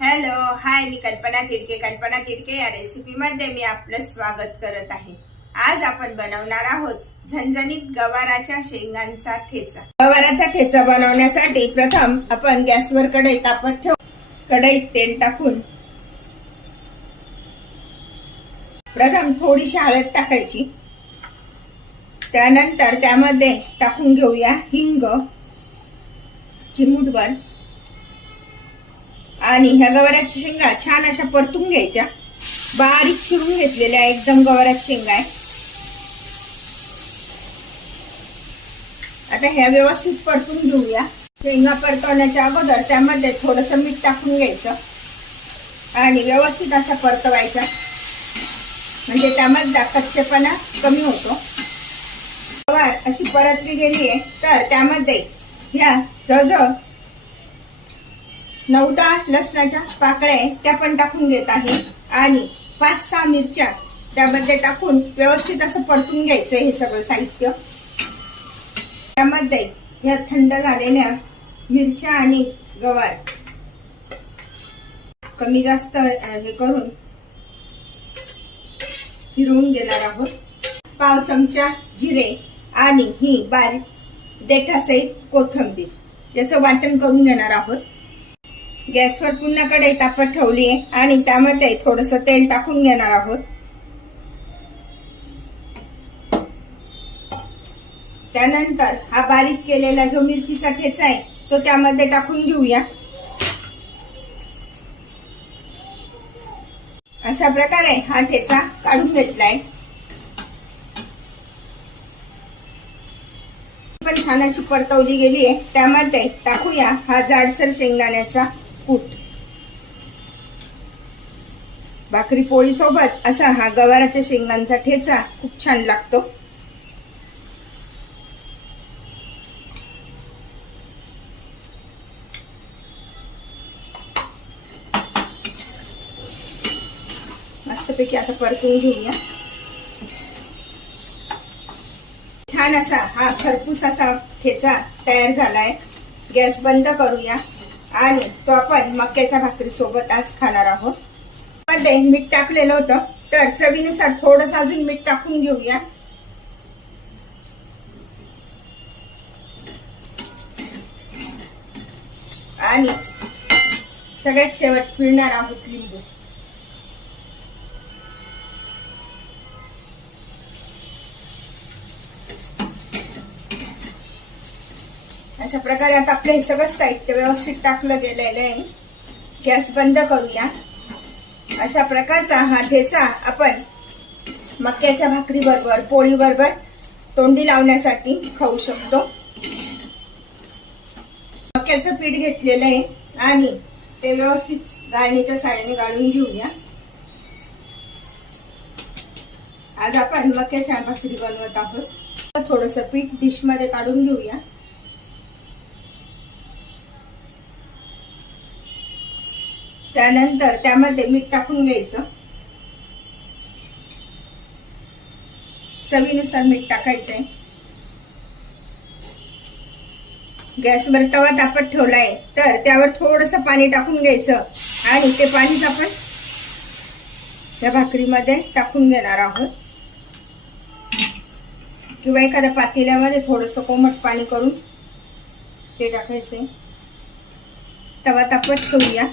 Hello hi मी कल्पना तिडके कल्पना तिडके या रेसिपी मध्ये मी आपलं स्वागत करत आहे. आज आपण बनवणार आहोत झणझणीत गवाराच्या शेंगांचा ठेचा. गवाराचा ठेचा बनवण्यासाठी प्रथम आपण गॅसवर कढई तापत ठेवू कढईत तेल टाकून. प्रथम थोडीशी हळद टाकायची. त्यानंतर त्यामध्ये टाकून घेऊया हिंग चिमूटभर. आणि ह्या गवाराच्या शेंगा छान अशा परतून घ्यायच्या. बारीक चिरून घेतलेल्या एकदम गवाराच्या शेंगा आहे आता ह्या व्यवस्थित परतून घेऊया. शेंगा परतवण्याच्या अगोदर त्यामध्ये थोडस मीठ टाकून घ्यायचं. आणि व्यवस्थित अशा परतवायच्या. म्हणजे त्यामध्ये कच्चेपणा कमी होतो. गवार अशी परतली गेली आहे तर त्यामध्ये ह्या जवळजवळ नऊ दहा लसणाच्या पाकळ्या आहेत त्या पण टाकून घेत आहे. आणि पाच सहा मिरच्या त्यामध्ये टाकून व्यवस्थित असं परतून घ्यायचं हे सगळं साहित्य. त्यामध्ये ह्या थंड झालेल्या मिरच्या आणि गवार. कमी जास्त हे करून फिरवून घेणार आहोत. पाव चमचा जिरे आणि ही बारीक देठासहित कोथंबीर. याचं वाटण करून घेणार आहोत. गॅसवर पुन्हा कढई तापत ठेवली आहे आणि त्यामध्ये थोडस तेल टाकून घेणार आहोत. त्यानंतर हा बारीक केलेला जो मिरचीचा ठेचा आहे तो त्यामध्ये टाकून घेऊया. अशा प्रकारे हा ठेचा काढून घेतलाय. पण छान अशी परतवली गेली आहे त्यामध्ये टाकूया हा जाडसर शेंगदाण्याचा. कूट. भाकरी पोळी सोबत असा हा गवाराच्या शेंगांचा ठेचा खूप छान लागतो. मस्तपैकी आता परतून घेऊया. छान असा हा खरपूस असा ठेचा तयार झालाय. गॅस बंद करूया. आणि तो आपण मक्याच्या भाकरी सोबत आज खाणार आहोत. मध्ये मीठ टाकलेलं होतं. तर चवीनुसार थोडस अजून मीठ टाकून घेऊया. आणि सगळ्यात शेवट पिळणार आहोत लिंबू. अशा प्रकारे आता आपलं हे सगळं साहित्य व्यवस्थित टाकलं गेलेलं आहे. गॅस बंद करूया. अशा प्रकारचा हा ठेचा आपण मक्याच्या भाकरी बरोबर पोळी बरोबर तोंडी लावण्यासाठी खाऊ शकतो. मक्याचं पीठ घेतलेलं आहे आणि ते व्यवस्थित गाळणीच्या साह्याने गाळून घेऊया. आज आपण मक्याच्या भाकरी बनवत आहोत. थोडस पीठ डिशमध्ये काढून घेऊया. त्यानंतर त्यामध्ये मीठ टाकून घ्यायचं. चवीनुसार मीठ टाकायचंय. गॅसवर तवा तापत ठेवलाय तर त्यावर थोडस पाणी टाकून घ्यायचं. आणि ते पाणीच आपण त्या भाकरीमध्ये टाकून घेणार आहोत. किंवा एखाद्या पातेल्यामध्ये थोडस कोमट पाणी करून ते टाकायचंय. तवा तापत ठेवूया.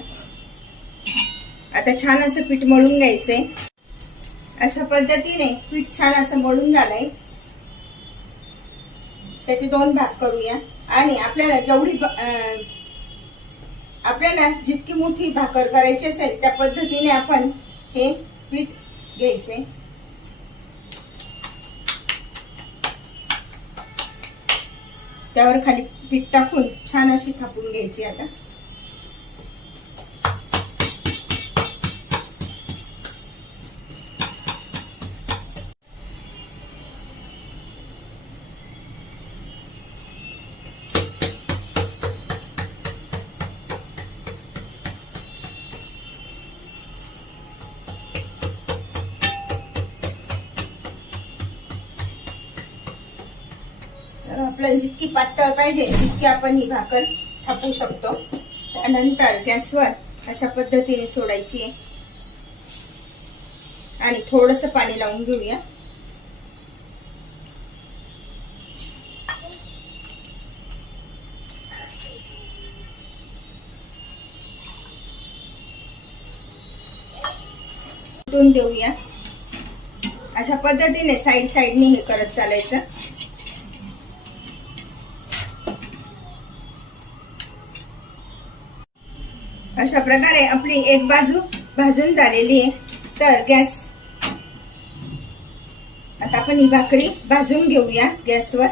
आता छान असं पीठ मळून घ्यायचंय. अशा पद्धतीने पीठ छान असं मळून झालंय. त्याचे दोन भाग करूया. आणि आपल्याला जेवढी आपल्याला जितकी मोठी भाकर करायची असेल त्या पद्धतीने आपण हे पीठ घ्यायचे त्यावर खाली पीठ टाकून छान अशी थापून घ्यायची आता. तर आपल्याला जितकी पातळ पाहिजे तितकी आपण ही भाकर थापू शकतो. त्यानंतर गॅसवर अशा पद्धतीने सोडायची आणि थोडस पाणी लावून घेऊया. देऊया. अशा पद्धतीने साईड साईडने हे करत चालायचं. अशा प्रकारे आपली एक बाजू भाजून झालेली आहे. तर गॅस आता आपण ही भाकरी भाजून घेऊया गॅसवर.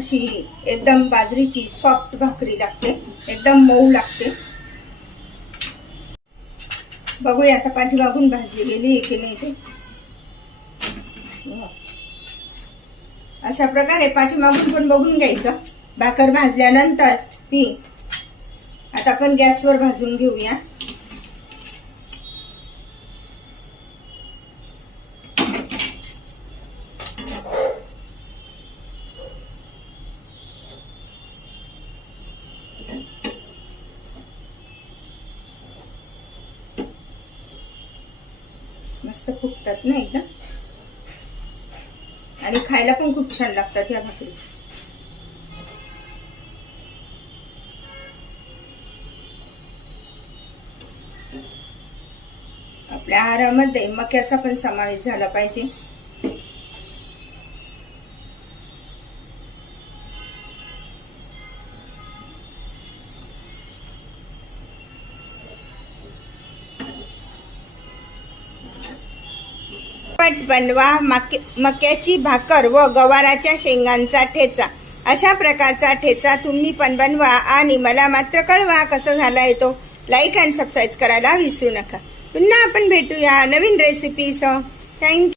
अशी एकदम बाजरीची सॉफ्ट भाकरी लागते. एकदम मऊ लागते. बघूया आता पाठीमागून भाजली गेली आहे की नाही ते. अशा प्रकारे पाठीमागून पण बघून घ्यायचं. भाकर भाजल्यानंतर ती आता आपण गॅसवर भाजून घेऊया. मस्त फुगतात ना एकदम. आणि खायला पण खूप छान लागतात ह्या भाकरी. आपल्या आहारामध्ये मक्याचा पण समावेश झाला पाहिजे. पट बनवा मक- मक्याची भाकर व गवाराच्या शेंगांचा ठेचा. अशा प्रकारचा ठेचा तुम्ही पण बनवा आणि मला मात्र कळवा कसं झाला तो. लाईक अँड सबस्क्राईब करायला विसरू नका. पुन्हा आपण भेटूया नवीन रेसिपीसह थँक्यू